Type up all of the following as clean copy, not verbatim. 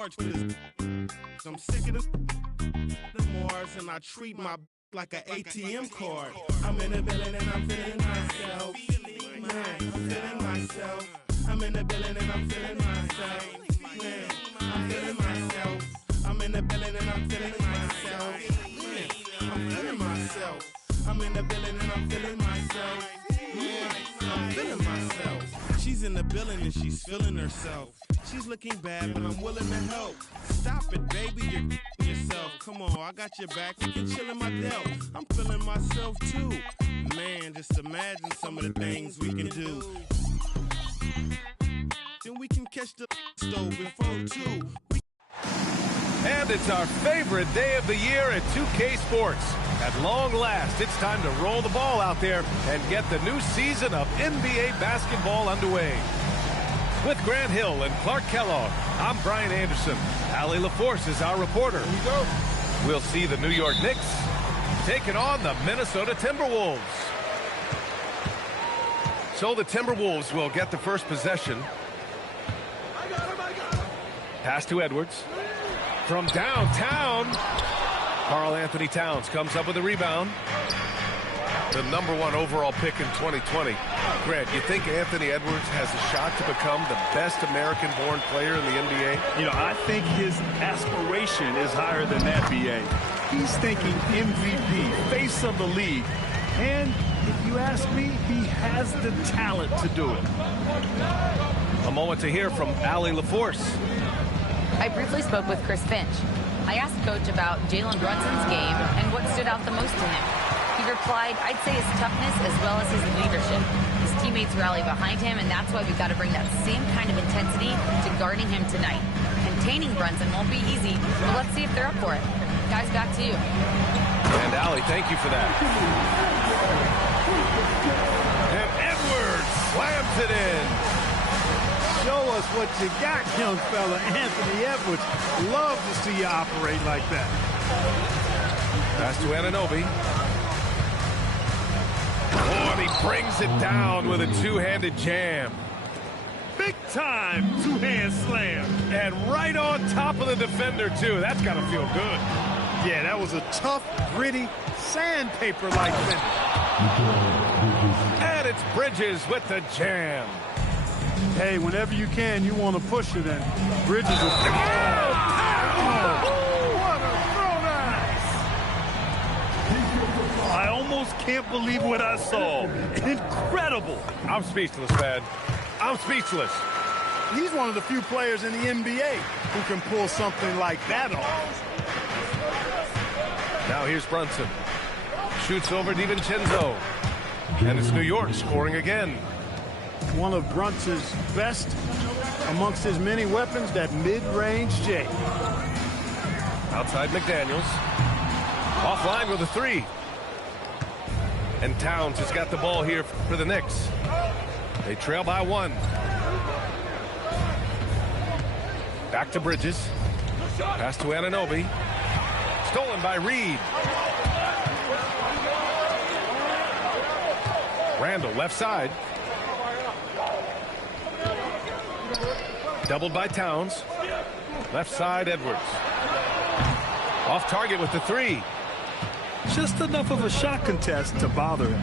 I'm sick of the Mars, and I treat my like an ATM card. I'm in the building and I'm feeling myself. Man, I'm feeling myself. I'm in the building and I'm feeling myself. Man, I'm feeling myself. I'm in the building and I'm feeling myself. Man, I'm feeling myself. I'm in the building and I'm feeling myself. Man, I'm feeling myself. She's in the building and she's feeling herself. She's looking bad, but I'm willing to help. Stop it, baby, you're yourself. Come on, I got your back. We can chill in my delt. I'm feeling myself too. Man, just imagine some of the things we can do. Then we can catch the stove before two. And it's our favorite day of the year at 2K Sports. At long last, it's time to roll the ball out there and get the new season of NBA basketball underway. With Grant Hill and Clark Kellogg, I'm Brian Anderson. Allie LaForce is our reporter. Here we go. We'll see the New York Knicks taking on the Minnesota Timberwolves. So the Timberwolves will get the first possession. I got him. Pass to Edwards. From downtown, Karl Anthony Towns comes up with a rebound. The #1 overall pick in 2020. Grant, you think Anthony Edwards has a shot to become the best American-born player in the NBA? You know, I think his aspiration is higher than that, B.A. He's thinking MVP, face of the league. And if you ask me, he has the talent to do it. A moment to hear from Allie LaForce. I briefly spoke with Chris Finch. I asked Coach about Jalen Brunson's game and what stood out the most to him. He replied, I'd say his toughness as well as his leadership. His teammates rally behind him, and that's why we've got to bring that same kind of intensity to guarding him tonight. Containing Brunson won't be easy, but let's see if they're up for it. Guys, back to you. And Allie, thank you for that. And Edwards slams it in. Show us what you got, young fella. Anthony Edwards. Love to see you operate like that. Pass to Anunoby. Oh, and he brings it down with a two-handed jam. Big time two-hand slam. And right on top of the defender, too. That's got to feel good. Yeah, that was a tough, gritty, sandpaper-like finish. And it's Bridges with the jam. Hey, whenever you can, you want to push it in. Bridges will... What a throwback! I almost can't believe what I saw. Incredible. I'm speechless, man. I'm speechless. He's one of the few players in the NBA who can pull something like that off. Now here's Brunson. Shoots over DiVincenzo. And it's New York scoring again. One of Brunson's best amongst his many weapons, that mid-range J. Outside McDaniels. Offline with a three. And Towns has got the ball here for the Knicks. They trail by 1. Back to Bridges. Pass to Anunoby. Stolen by Reed. Randall left side. Doubled by Towns. Left side, Edwards. Off target with the three. Just enough of a shot contest to bother him.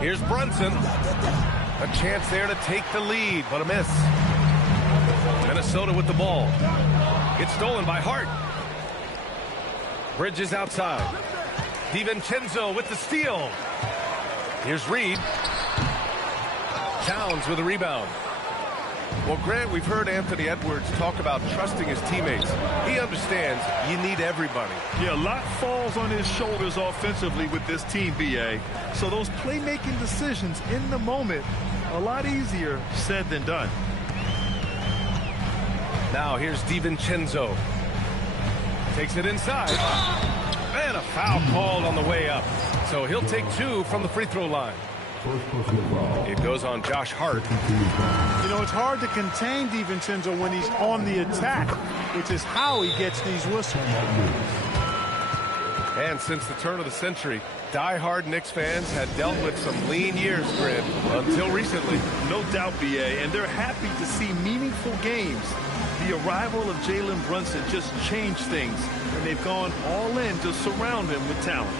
Here's Brunson. A chance there to take the lead, but a miss. Minnesota with the ball. It's stolen by Hart. Bridges outside. DiVincenzo with the steal. Here's Reed. Towns with a rebound. Well, Grant, we've heard Anthony Edwards talk about trusting his teammates. He understands you need everybody. Yeah, a lot falls on his shoulders offensively with this team, B.A. So those playmaking decisions in the moment, a lot easier said than done. Now here's DiVincenzo. Takes it inside. And a foul called on the way up. So he'll take 2 from the free throw line. It goes on Josh Hart. You know, it's hard to contain DiVincenzo when he's on the attack, which is how he gets these whistles. And since the turn of the century, die-hard Knicks fans had dealt with some lean years, Grid, until recently. No doubt, B.A., and they're happy to see meaningful games The arrival of Jalen Brunson just changed things, and they've gone all in to surround him with talent.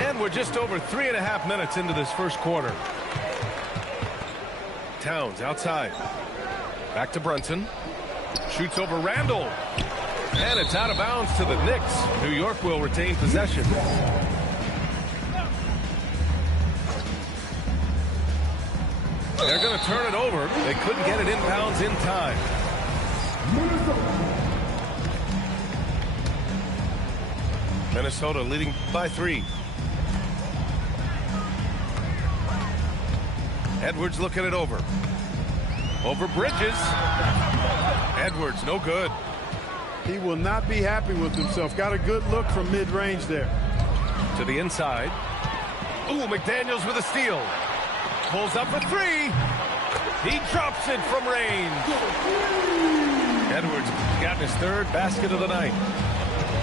And we're just over 3.5 minutes into this first quarter. Towns outside. Back to Brunson. Shoots over Randall. And it's out of bounds to the Knicks. New York will retain possession. They're going to turn it over. They couldn't get it inbounds in time. Minnesota leading by 3. Edwards looking it over. Over Bridges. Edwards, no good. He will not be happy with himself. Got a good look from mid-range there. To the inside. Ooh, McDaniels with a steal. Pulls up for 3. He drops it from range. Edwards got his 3rd basket of the night.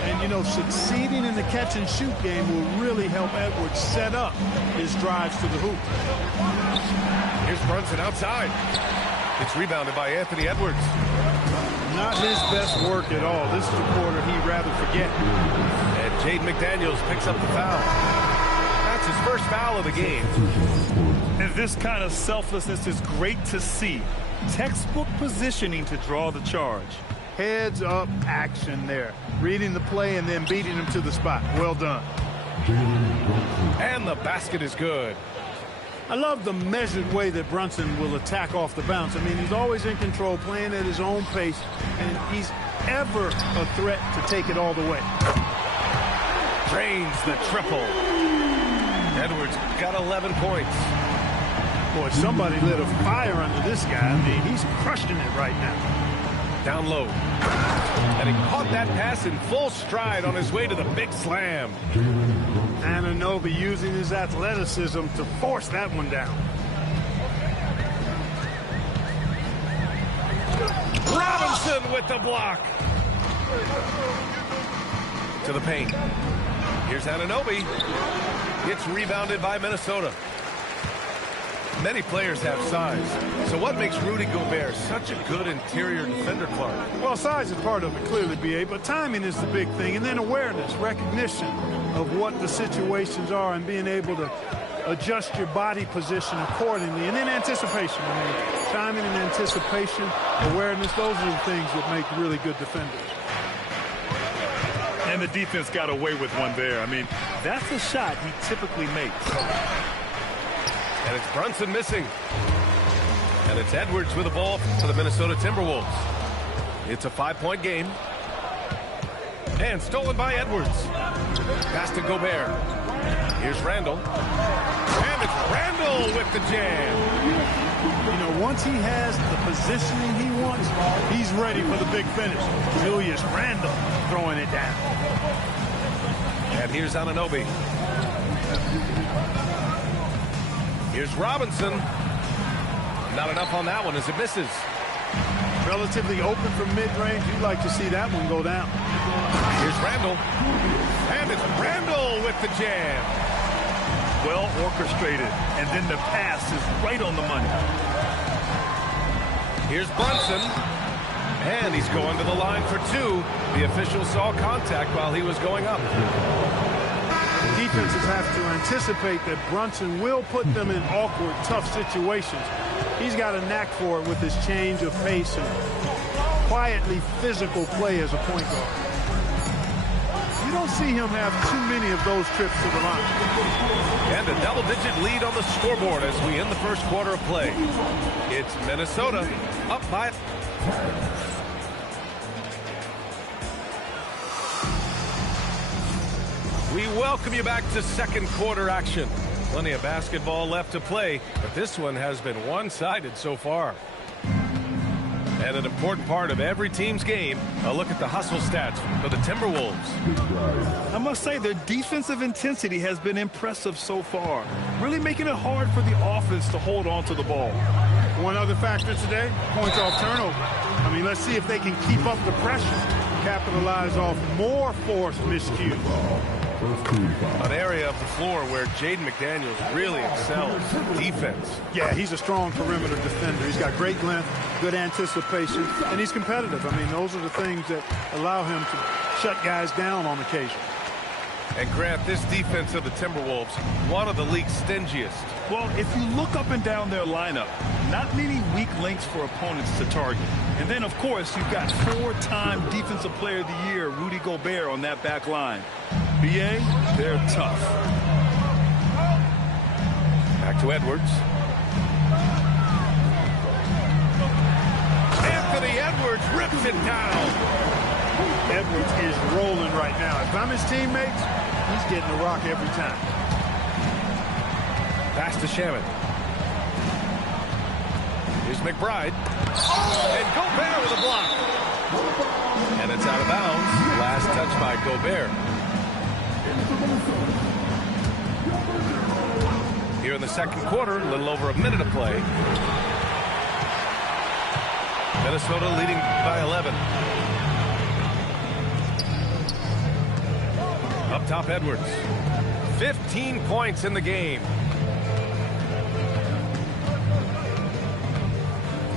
And, you know, succeeding in the catch-and-shoot game will really help Edwards set up his drives to the hoop. Here's Brunson outside. It's rebounded by Anthony Edwards. Not his best work at all. This is the quarter he'd rather forget. And Jaden McDaniels picks up the foul. That's his first foul of the game. And this kind of selflessness is great to see. Textbook positioning to draw the charge. Heads up action there. Reading the play and then beating him to the spot. Well done. And the basket is good. I love the measured way that Brunson will attack off the bounce. I mean, he's always in control, playing at his own pace, and he's ever a threat to take it all the way. Drains the triple. Edwards got 11 points. Boy, somebody lit a fire under this guy. I mean, he's crushing it right now. Down low. And he caught that pass in full stride on his way to the big slam. Anunoby using his athleticism to force that one down. Robinson with the block. To the paint. Here's Anunoby. It's rebounded by Minnesota. Many players have size. So what makes Rudy Gobert such a good interior defender, Clark? Well, size is part of it, clearly, B.A., but timing is the big thing. And then awareness, recognition of what the situations are and being able to adjust your body position accordingly. And then anticipation. I mean, timing and anticipation, awareness, those are the things that make really good defenders. And the defense got away with one there. I mean, that's a shot he typically makes. And it's Brunson missing. And it's Edwards with the ball for the Minnesota Timberwolves. It's a 5-point game. And stolen by Edwards. Pass to Gobert. Here's Randall. And it's Randall with the jam. You know, once he has the positioning he wants, he's ready for the big finish. Julius Randle throwing it down. And here's Anunoby. Here's Robinson. Not enough on that one as it misses. Relatively open from mid-range. You'd like to see that one go down. Here's Randall. And it's Randall with the jam. Well orchestrated. And then the pass is right on the money. Here's Brunson. And he's going to the line for 2. The official saw contact while he was going up. Defenses have to anticipate that Brunson will put them in awkward, tough situations. He's got a knack for it with his change of pace and quietly physical play as a point guard. You don't see him have too many of those trips to the line. And a double-digit lead on the scoreboard as we end the first quarter of play. It's Minnesota up by... We welcome you back to second quarter action. Plenty of basketball left to play, but this one has been one-sided so far. And an important part of every team's game, a look at the hustle stats for the Timberwolves. I must say their defensive intensity has been impressive so far, really making it hard for the offense to hold on to the ball. One other factor today, points off turnover. I mean, let's see if they can keep up the pressure. capitalize off more forced miscues. An area of the floor where Jaden McDaniels really excels. Defense. Yeah, he's a strong perimeter defender. He's got great length, good anticipation, and he's competitive. I mean, those are the things that allow him to shut guys down on occasion. And Grant, this defense of the Timberwolves, one of the league's stingiest. Well, if you look up and down their lineup, not many weak links for opponents to target. And then, of course, you've got 4-time Defensive Player of the Year, Rudy Gobert, on that back line. BA, they're tough. Back to Edwards. Anthony Edwards rips it down. Edwards is rolling right now. If I'm his teammates, he's getting the rock every time. Pass to Shaman. Here's McBride. And Gobert with a block. And it's out of bounds. Last touch by Gobert. Here in the second quarter, a little over a minute of play. Minnesota leading by 11. Up top, Edwards. 15 points in the game.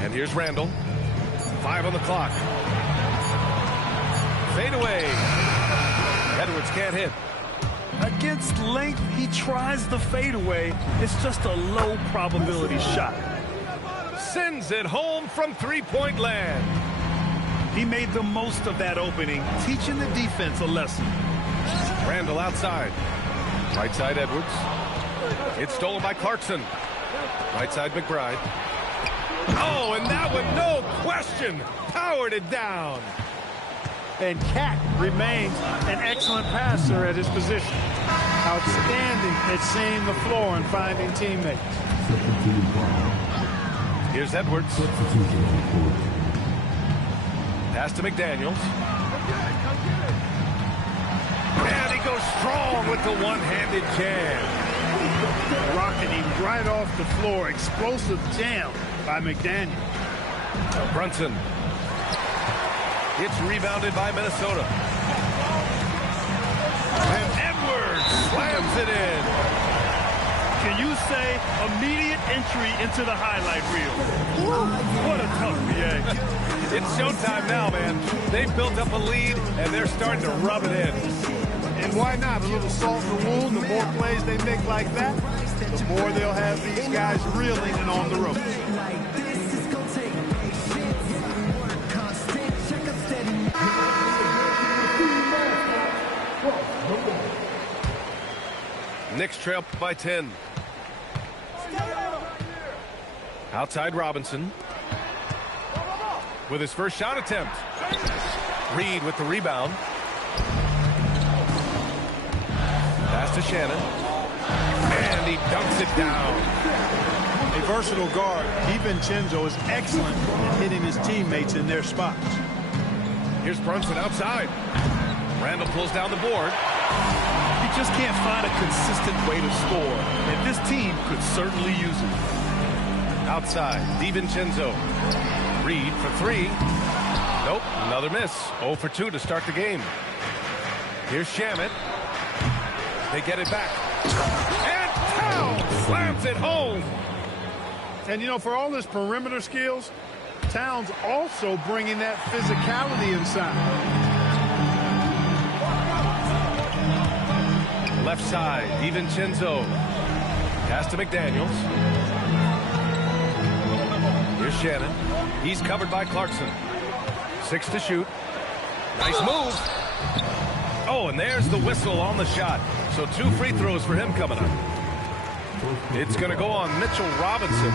And here's Randall. 5 on the clock. Fade away. Edwards can't hit. Against length, he tries the fadeaway. It's just a low probability shot. Sends it home from three-point land. He made the most of that opening, teaching the defense a lesson. Randall outside. Right side Edwards. It's stolen by Clarkson. Right side McBride. Oh, and that one, no question, powered it down. And Cat remains an excellent passer at his position. Outstanding at seeing the floor and finding teammates. Here's Edwards. Pass to McDaniels. And he goes strong with the one-handed jam. Rocketing right off the floor. Explosive jam by McDaniels. Brunson. It's rebounded by Minnesota. And Edwards slams it in. Can you say immediate entry into the highlight reel? What a tough BA. It's showtime now, man. They've built up a lead, and they're starting to rub it in. And why not? A little salt in the wound. The more plays they make like that, the more they'll have these guys reeling and on the ropes. Knicks trail by 10. Outside Robinson. With his first shot attempt. Reed with the rebound. Pass to Shannon. And he dunks it down. A versatile guard, DiVincenzo, is excellent at hitting his teammates in their spots. Here's Brunson outside. Randall pulls down the board. He just can't find a consistent way to score, and this team could certainly use it. Outside, DiVincenzo. Reed for three. Nope, another miss. 0 for 2 to start the game. Here's Shamet. They get it back. And Towns slams it home. And, you know, for all his perimeter skills, Towns also bringing that physicality inside. Left side, DiVincenzo. Pass to McDaniels. Here's Shannon. He's covered by Clarkson. 6 to shoot. Nice move. Oh, and there's the whistle on the shot. So 2 free throws for him coming up. It's going to go on Mitchell Robinson.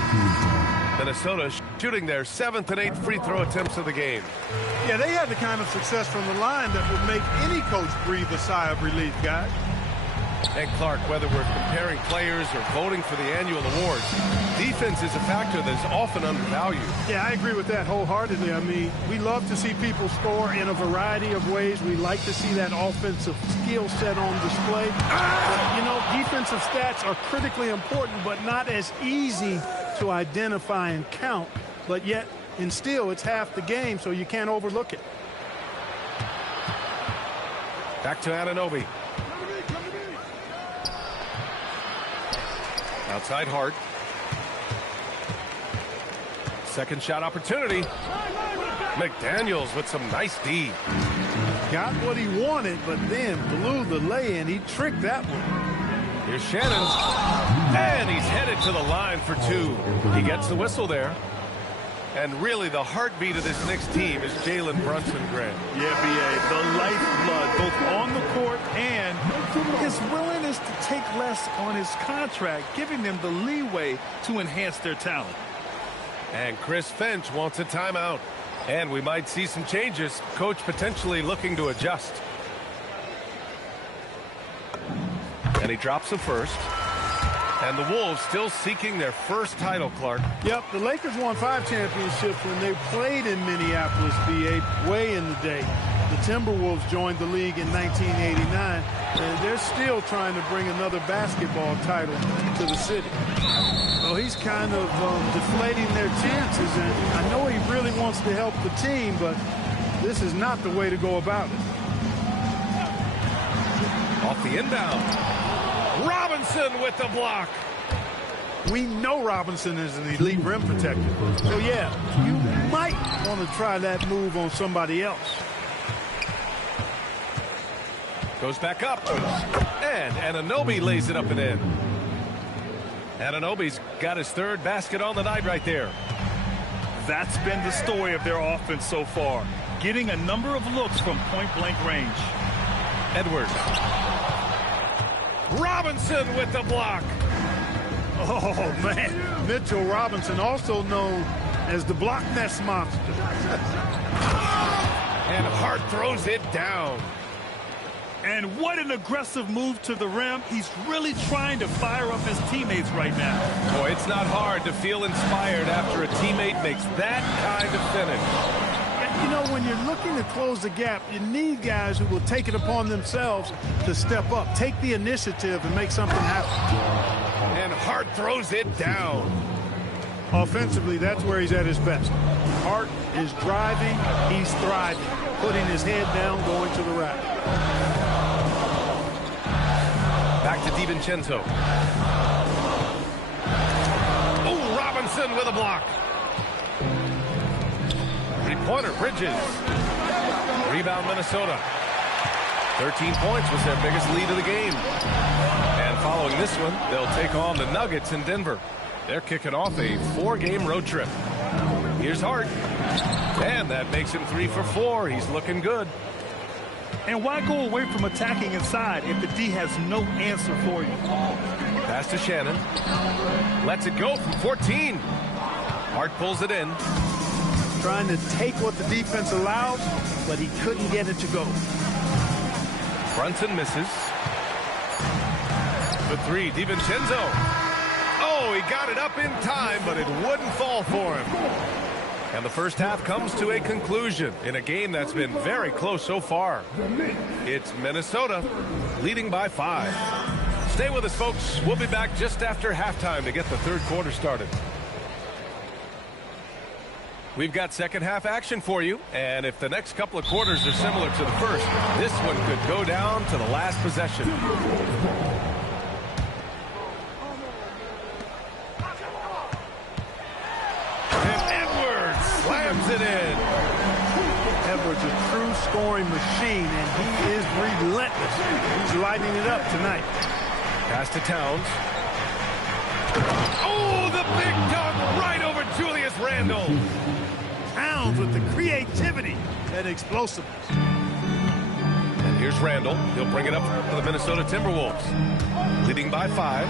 Minnesota shooting their 7th and 8th free throw attempts of the game. Yeah, they had the kind of success from the line that would make any coach breathe a sigh of relief, guys. And Clark, whether we're comparing players or voting for the annual awards, defense is a factor that is often undervalued. Yeah, I agree with that wholeheartedly. I mean, we love to see people score in a variety of ways. We like to see that offensive skill set on display. But, you know, defensive stats are critically important, but not as easy to identify and count. But yet, and still, it's half the game, so you can't overlook it. Back to Anunoby. Outside Hart. Second shot opportunity. McDaniels with some nice D. Got what he wanted, but then blew the lay-in. He tricked that one. Here's Shannon. And he's headed to the line for two. He gets the whistle there. And really, the heartbeat of this Knicks team is Jalen Brunson, Grant. Yeah, B.A., the lifeblood, both on the court and his willingness to take less on his contract, giving them the leeway to enhance their talent. And Chris Finch wants a timeout. And we might see some changes. Coach potentially looking to adjust. And he drops the first. And the Wolves still seeking their first title, Clark. Yep, the Lakers won 5 championships when they played in Minneapolis, B.A., way in the day. The Timberwolves joined the league in 1989, and they're still trying to bring another basketball title to the city. So he's kind of deflating their chances, and I know he really wants to help the team, but this is not the way to go about it. Off the inbound. Robinson with the block. We know Robinson is an elite rim protector. So, yeah, you might want to try that move on somebody else. Goes back up. And Anunoby lays it up and in. Anunoby's got his third basket on the night right there. That's been the story of their offense so far, getting a number of looks from point-blank range. Edwards. Robinson with the block. Oh, man. Mitchell Robinson, also known as the block nest monster. And Hart throws it down. And what an aggressive move to the rim. He's really trying to fire up his teammates right now. Boy, it's not hard to feel inspired after a teammate makes that kind of finish. You know, when you're looking to close the gap, you need guys who will take it upon themselves to step up, take the initiative, and make something happen. And Hart throws it down. Offensively, that's where he's at his best. Hart is driving, he's thriving, putting his head down, going to the rack. Back to DiVincenzo. Oh, Robinson with a block. Three-pointer, Bridges. Rebound, Minnesota. 13 points was their biggest lead of the game. And following this one, they'll take on the Nuggets in Denver. They're kicking off a 4-game road trip. Here's Hart. And that makes him 3 for 4. He's looking good. And why go away from attacking inside if the D has no answer for you? Pass to Shannon. Lets it go from 14. Hart pulls it in. Trying to take what the defense allows, but he couldn't get it to go. Brunson misses. The 3, DiVincenzo. Oh, he got it up in time, but it wouldn't fall for him. And the first half comes to a conclusion in a game that's been very close so far. It's Minnesota leading by 5. Stay with us, folks. We'll be back just after halftime to get the third quarter started. We've got second half action for you, and if the next couple of quarters are similar to the first, this one could go down to the last possession. Slams it in. Edwards, a true scoring machine, and he is relentless. He's lighting it up tonight. Pass to Towns. Oh, the big dunk right over Julius Randle. Towns with the creativity and explosiveness. And here's Randle. He'll bring it up for the Minnesota Timberwolves. Leading by 5.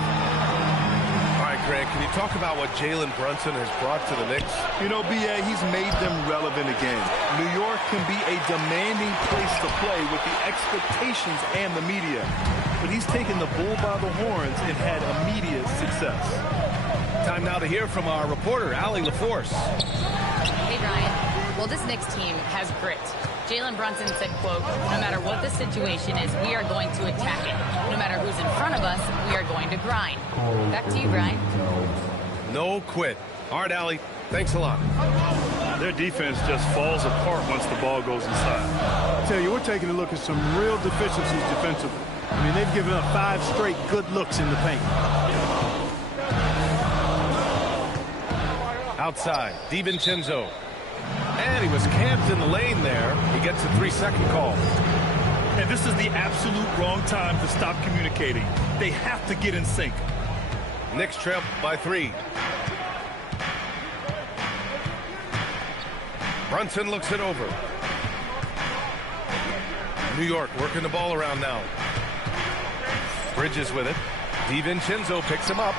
Grant, can you talk about what Jalen Brunson has brought to the Knicks? You know, B.A., he's made them relevant again. New York can be a demanding place to play with the expectations and the media. But he's taken the bull by the horns and had immediate success. Time now to hear from our reporter, Allie LaForce. Hey, Ryan. Well, this Knicks team has grit. Jalen Brunson said, quote, no matter what the situation is, we are going to attack it. No matter who's in front of us, we are going to grind. Back to you, Brian. No quit. All right, Allie. Thanks a lot. Their defense just falls apart once the ball goes inside. I tell you, we're taking a look at some real deficiencies defensively. I mean, they've given up 5 straight good looks in the paint. Outside, DiVincenzo. And he was camped in the lane there. He gets a 3-second call. And this is the absolute wrong time to stop communicating. They have to get in sync. Knicks trail by 3. Brunson looks it over. New York working the ball around now. Bridges with it. DiVincenzo picks him up.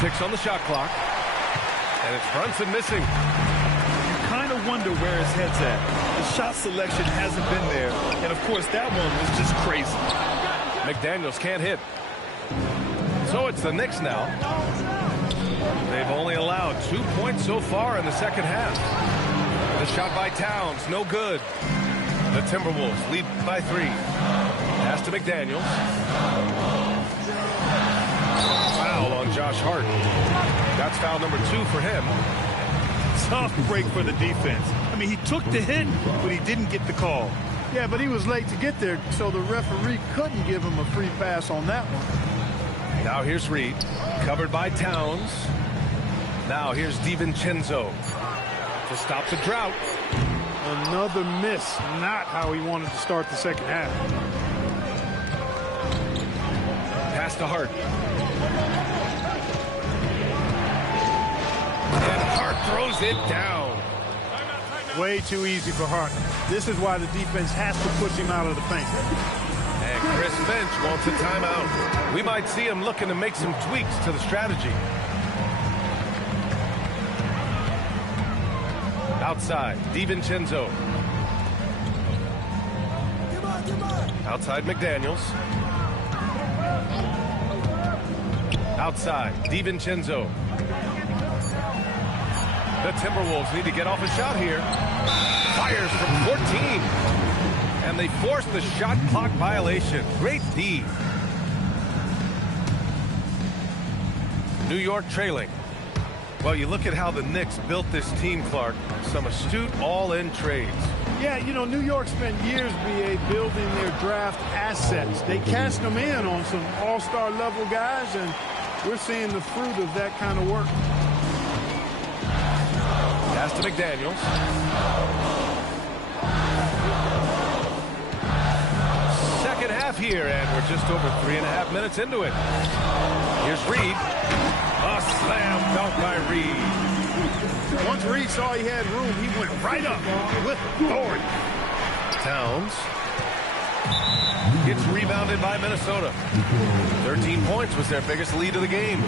6 on the shot clock. And it's Brunson missing. You kind of wonder where his head's at. The shot selection hasn't been there. And, of course, that one was just crazy. McDaniels can't hit. So it's the Knicks now. They've only allowed 2 points so far in the second half. The shot by Towns, no good. The Timberwolves lead by 3. Pass to McDaniels. Foul on Josh Hart. That's foul number 2 for him. Tough break for the defense. I mean, he took the hit, but he didn't get the call. Yeah, but he was late to get there, so the referee couldn't give him a free pass on that one. Now here's Reed, covered by Towns. Now here's DiVincenzo to stop the drought. Another miss, not how he wanted to start the second half. Pass to Hart. And Hart throws it down. Way too easy for Hart. This is why the defense has to push him out of the paint. And Chris Finch wants a timeout. We might see him looking to make some tweaks to the strategy. Outside, DiVincenzo. Outside, McDaniels. Outside, DiVincenzo. The Timberwolves need to get off a shot here. Fires from 14. And they force the shot clock violation. Great D. New York trailing. Well, you look at how the Knicks built this team, Clark. Some astute all-in trades. Yeah, you know, New York spent years, BA, building their draft assets. They cashed them in on some all-star level guys, and we're seeing the fruit of that kind of work. Pass to McDaniels. Second half here, and we're just over 3.5 minutes into it. Here's Reed. A slam dunk by Reed. Once Reed saw he had room, he went right up with authority. Towns. Gets rebounded by Minnesota. 13 points was their biggest lead of the game.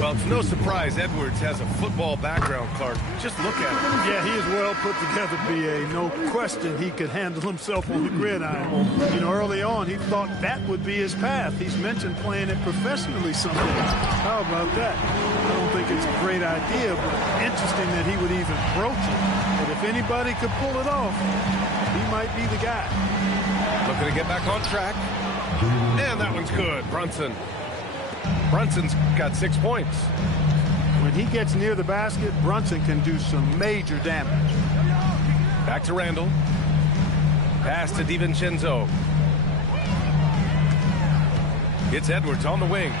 Well, it's no surprise Edwards has a football background, Clark. Just look at him. Yeah, he is well put together, B.A. No question he could handle himself on the gridiron. You know, early on, he thought that would be his path. He's mentioned playing it professionally someday. How about that? I don't think it's a great idea, but interesting that he would even broach it. But if anybody could pull it off, he might be the guy. Looking to get back on track. And that one's good. Brunson's got 6 points. When he gets near the basket, Brunson can do some major damage. Back to Randall. Pass to DiVincenzo. It's Edwards on the wing.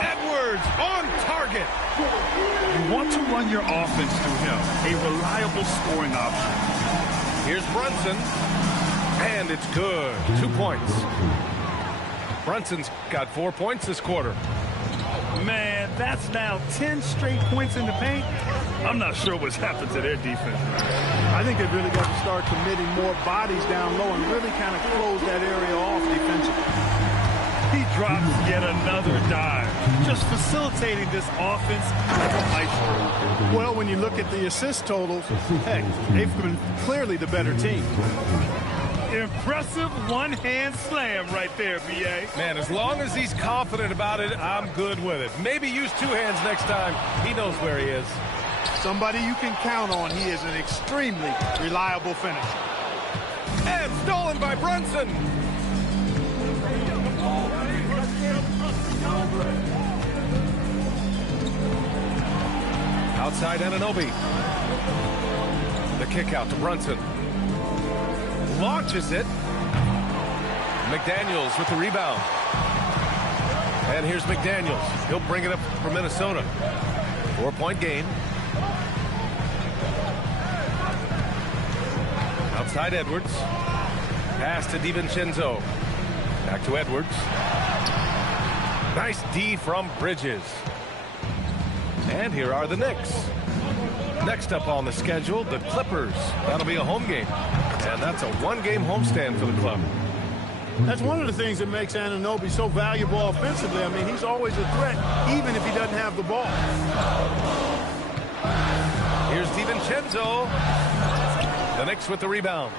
Edwards on target. You want to run your offense through him. A reliable scoring option. Here's Brunson. And it's good. 2 points. Brunson's got 4 points this quarter. Man, that's now 10 straight points in the paint. I'm not sure what's happened to their defense. I think they've really got to start committing more bodies down low and really kind of close that area off defensively. He drops yet another dive, just facilitating this offense like a maestro. Well, when you look at the assist totals, heck, they've been clearly the better team. Impressive one-hand slam right there, B.A. Man, as long as he's confident about it, I'm good with it. Maybe use 2 hands next time. He knows where he is. Somebody you can count on. He is an extremely reliable finisher. And stolen by Brunson. Outside Anunoby. The kick out to Brunson. Launches it. McDaniels with the rebound. And here's McDaniels. He'll bring it up for Minnesota. 4-point game. Outside Edwards. Pass to DiVincenzo. Back to Edwards. Nice D from Bridges. And here are the Knicks. Next up on the schedule, the Clippers. That'll be a home game. And that's a one-game homestand for the club. That's one of the things that makes Anunoby so valuable offensively. I mean, he's always a threat, even if he doesn't have the ball. Here's DiVincenzo. The Knicks with the rebound.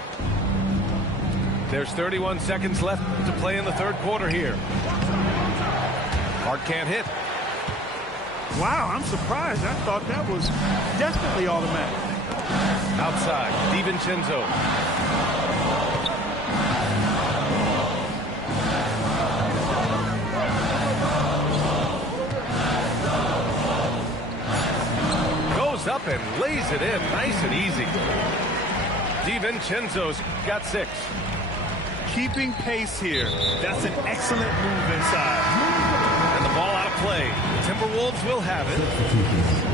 There's 31 seconds left to play in the third quarter here. Hart can't hit. Wow, I'm surprised. I thought that was definitely automatic. Outside, DiVincenzo. Goes up and lays it in nice and easy. DiVincenzo's got 6. Keeping pace here. That's an excellent move inside. And the ball out of play. The Timberwolves will have it.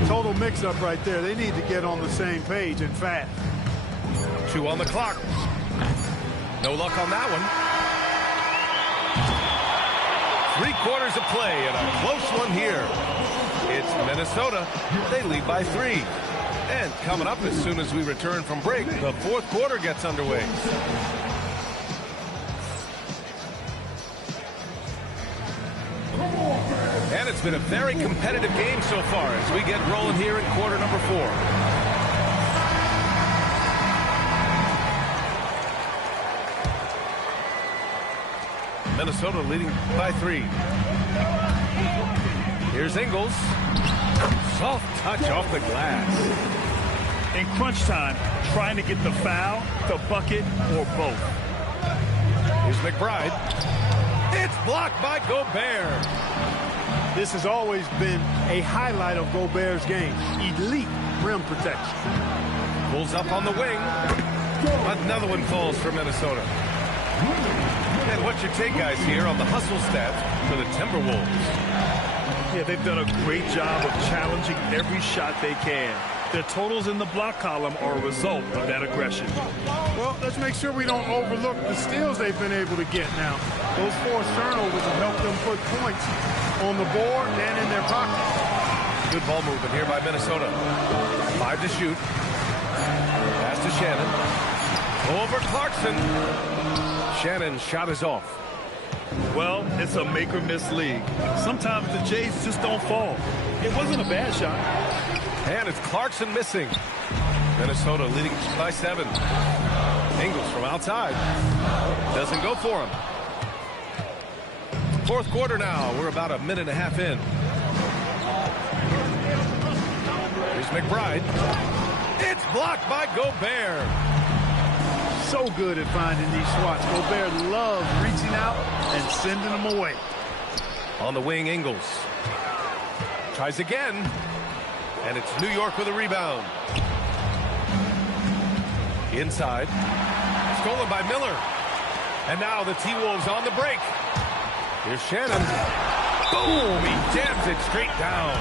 Total mix-up right there. They need to get on the same page and fast. 2 on the clock. No luck on that one. 3 quarters of play and a close one here. It's Minnesota. They lead by 3. And coming up as soon as we return from break, the fourth quarter gets underway. And it's been a very competitive game so far as we get rolling here in quarter number 4. Minnesota leading by 3. Here's Ingles. Soft touch off the glass. In crunch time, trying to get the foul, the bucket, or both. Here's McBride. It's blocked by Gobert. This has always been a highlight of Gobert's game. Elite rim protection. Pulls up on the wing. Another one falls for Minnesota. And what's your take, guys, here on the hustle stats for the Timberwolves? Yeah, they've done a great job of challenging every shot they can. Their totals in the block column are a result of that aggression. Well, let's make sure we don't overlook the steals they've been able to get now. Those forced turnovers have helped them put points on the board and in their pocket. Good ball movement here by Minnesota. 5 to shoot. Pass to Shannon. Over Clarkson. Shannon's shot is off. Well, it's a make-or-miss league. Sometimes the Jays just don't fall. It wasn't a bad shot. And it's Clarkson missing. Minnesota leading by 7. Ingles from outside. Doesn't go for him. Fourth quarter now. We're about a minute and a half in. Here's McBride. It's blocked by Gobert. So good at finding these swats. Gobert loves reaching out and sending them away. On the wing, Ingles. Tries again. And it's New York with a rebound. Inside. Stolen by Miller. And now the T-Wolves on the break. Here's Shannon. Boom! He jams it straight down.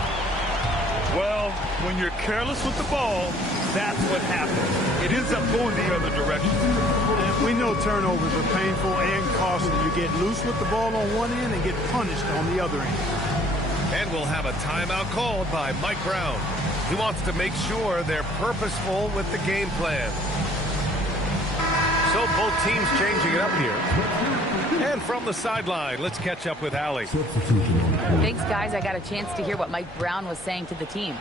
Well, when you're careless with the ball, that's what happens. It ends up going the other direction. We know turnovers are painful and costly. You get loose with the ball on one end and get punished on the other end. And we'll have a timeout called by Mike Brown. He wants to make sure they're purposeful with the game plan. So both teams changing it up here. And from the sideline, let's catch up with Allie. Thanks, guys. I got a chance to hear what Mike Brown was saying to the team.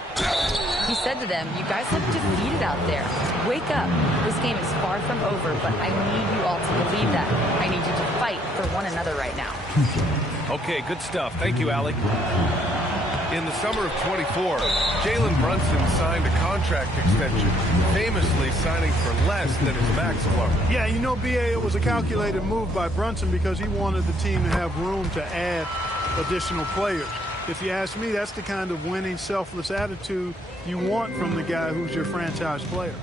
He said to them, you guys look defeated out there. Wake up. This game is far from over, but I need you all to believe that. I need you to fight for one another right now. Okay, good stuff. Thank you, Allie. In the summer of 24, Jalen Brunson signed a contract extension, famously signing for less than his max club. Yeah, you know, B.A., it was a calculated move by Brunson because he wanted the team to have room to add additional players. if you ask me, that's the kind of winning, selfless attitude you want from the guy who's your franchise player.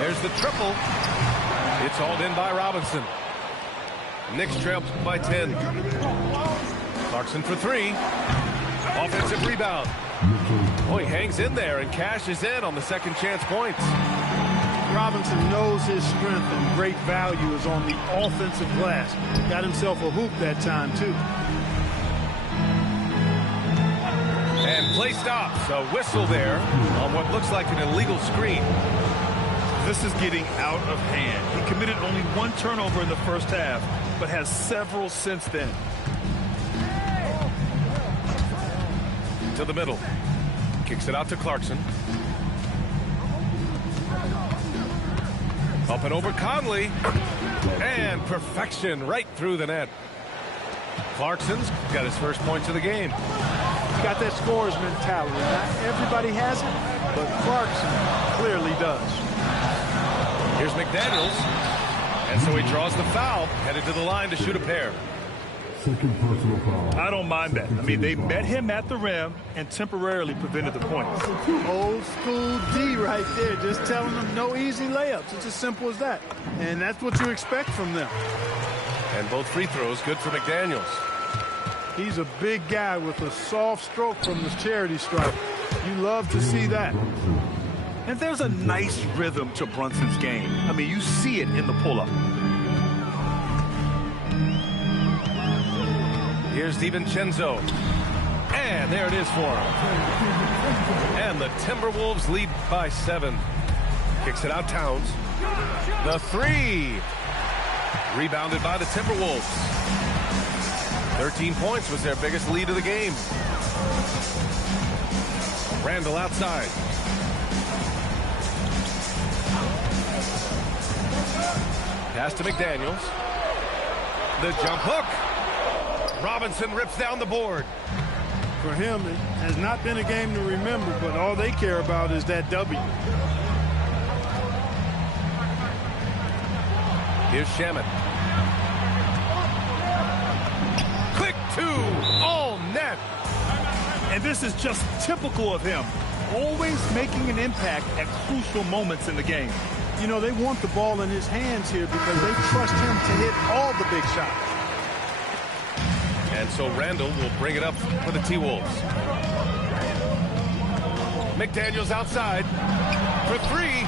There's the triple. It's hauled in by Robinson. Knicks trail by 10. Clarkson for 3. Offensive rebound. Oh, he hangs in there and cashes in on the second chance points. Robinson knows his strength and great value is on the offensive glass. Got himself a hoop that time, too. And play stops. A whistle there on what looks like an illegal screen. This is getting out of hand. He committed only 1 turnover in the first half, but has several since then. To the middle. Kicks it out to Clarkson. Up and over Conley. And perfection right through the net. Clarkson's got his first points of the game. Got that scorer's mentality. Not everybody has it, but Clarkson clearly does. Here's McDaniels. And so he draws the foul, headed to the line to shoot a pair. Second personal foul. I don't mind that. I mean, they met him at the rim and temporarily prevented the points. Old school D right there, just telling them no easy layups. It's as simple as that. And that's what you expect from them. And both free throws good for McDaniels. He's a big guy with a soft stroke from the charity stripe. You love to see that. And there's a nice rhythm to Brunson's game. I mean, you see it in the pull-up. Here's DiVincenzo. And there it is for him. And the Timberwolves lead by 7. Kicks it out Towns. The 3. Rebounded by the Timberwolves. 13 points was their biggest lead of the game. Randall outside. Pass to McDaniels. The jump hook. Robinson rips down the board. For him, it has not been a game to remember, but all they care about is that W. Here's Shamet. Quick 2. All net. And this is just typical of him. Always making an impact at crucial moments in the game. You know, they want the ball in his hands here because they trust him to hit all the big shots. And so Randall will bring it up for the T-Wolves. McDaniels outside for 3.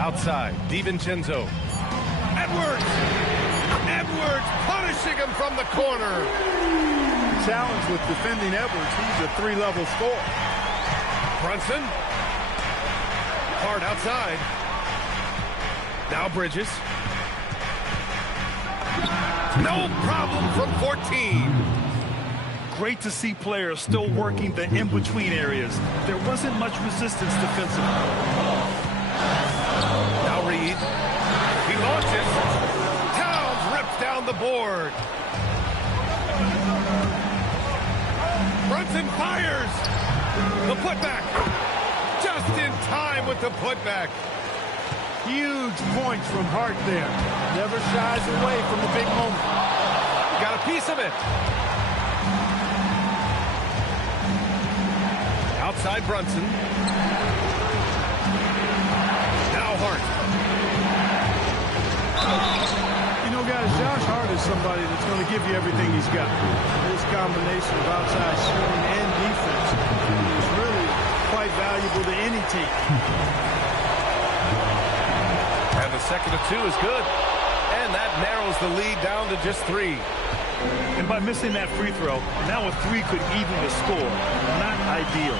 Outside, DiVincenzo. Edwards punishing him from the corner. Challenge with defending Edwards. He's a 3-level scorer. Brunson. Hard outside. Now Bridges. No problem from 14. Great to see players still working the in-between areas. There wasn't much resistance defensively. Now Reed. He launches. Towns rips down the board. Brunson fires. The putback. Just in time with the putback. Huge points from Hart there. Never shies away from the big moment. Got a piece of it. Outside Brunson. Now Hart. You know, guys, Josh Hart is somebody that's going to give you everything he's got. This combination of outside shooting and defense is really quite valuable to any team. And the second of 2 is good. And that narrows the lead down to just 3. And by missing that free throw, now a 3 could even the score. Not ideal.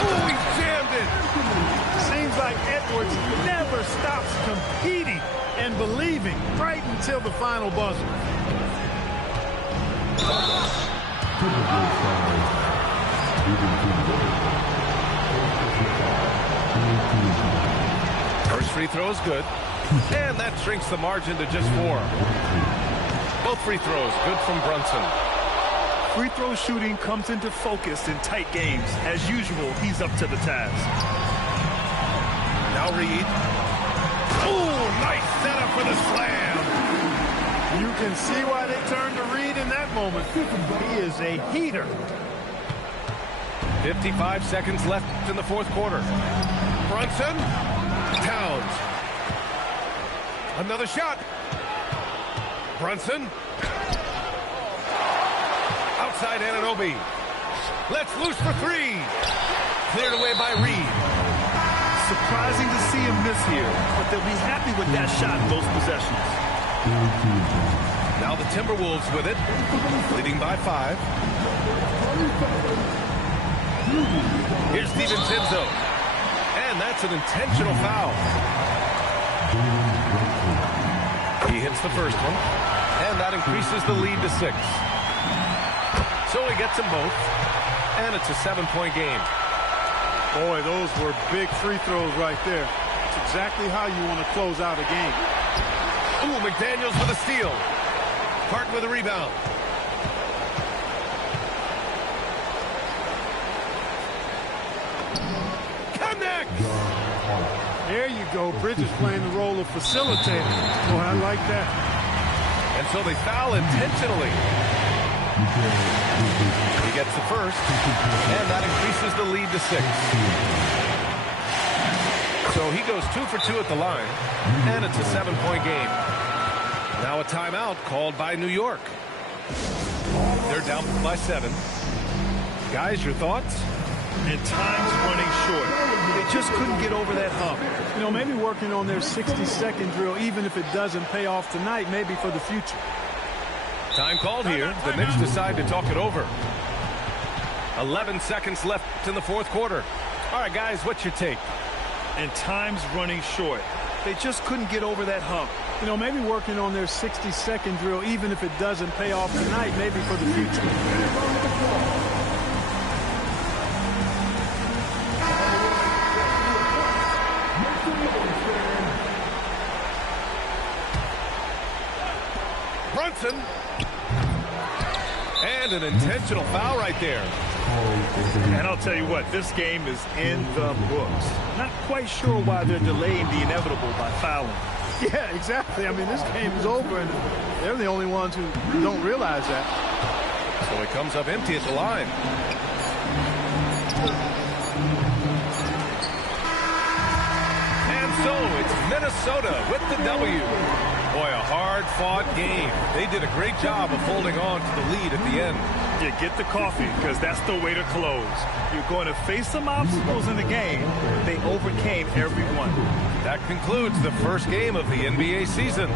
Oh, he jammed it. Seems like Edwards never stops competing and believing right until the final buzzer. First free throw is good. And that shrinks the margin to just 4. Both free throws good from Brunson. Free throw shooting comes into focus in tight games. As usual, he's up to the task. Now Reed. Oh, nice setup for the slam. You can see why they turned to Reed in that moment. He is a heater. 55 seconds left in the fourth quarter. Brunson. Towns. Another shot. Brunson. Outside Anunoby. Lets loose for three. Cleared away by Reed. Surprising to see him miss here, but they'll be happy with that shot in most possessions. Now the Timberwolves with it, leading by 5. Here's DiVincenzo. And that's an intentional foul. He hits the first one, and that increases the lead to 6. So he gets them both, and it's a 7-point game. Boy, those were big free throws right there. It's exactly how you want to close out a game. Ooh, McDaniels with a steal. Hart with a rebound. Connects! There you go. Bridges playing the role of facilitator. Boy, I like that. And so they foul intentionally. He gets the first, and that increases the lead to 6. So he goes 2 for 2 at the line, and it's a 7-point game. Now a timeout called by New York. They're down by 7. Guys, your thoughts? And time's running short. They just couldn't get over that hump. You know, maybe working on their 60-second drill, even if it doesn't pay off tonight, maybe for the future. Time called here. The Knicks decide to talk it over. 11 seconds left in the fourth quarter. All right, guys, what's your take? And time's running short. They just couldn't get over that hump. You know, maybe working on their 60-second drill, even if it doesn't pay off tonight, maybe for the future. Brunson. And an intentional foul right there. And I'll tell you what, this game is in the books. Not quite sure why they're delaying the inevitable by fouling. Yeah, exactly. I mean, this game is over, and they're the only ones who don't realize that. So it comes up empty at the line. And so it's Minnesota with the W. Boy, a hard-fought game. They did a great job of holding on to the lead at the end. You get the coffee, because that's the way to close. You're going to face some obstacles in the game. They overcame every one. That concludes the first game of the NBA season.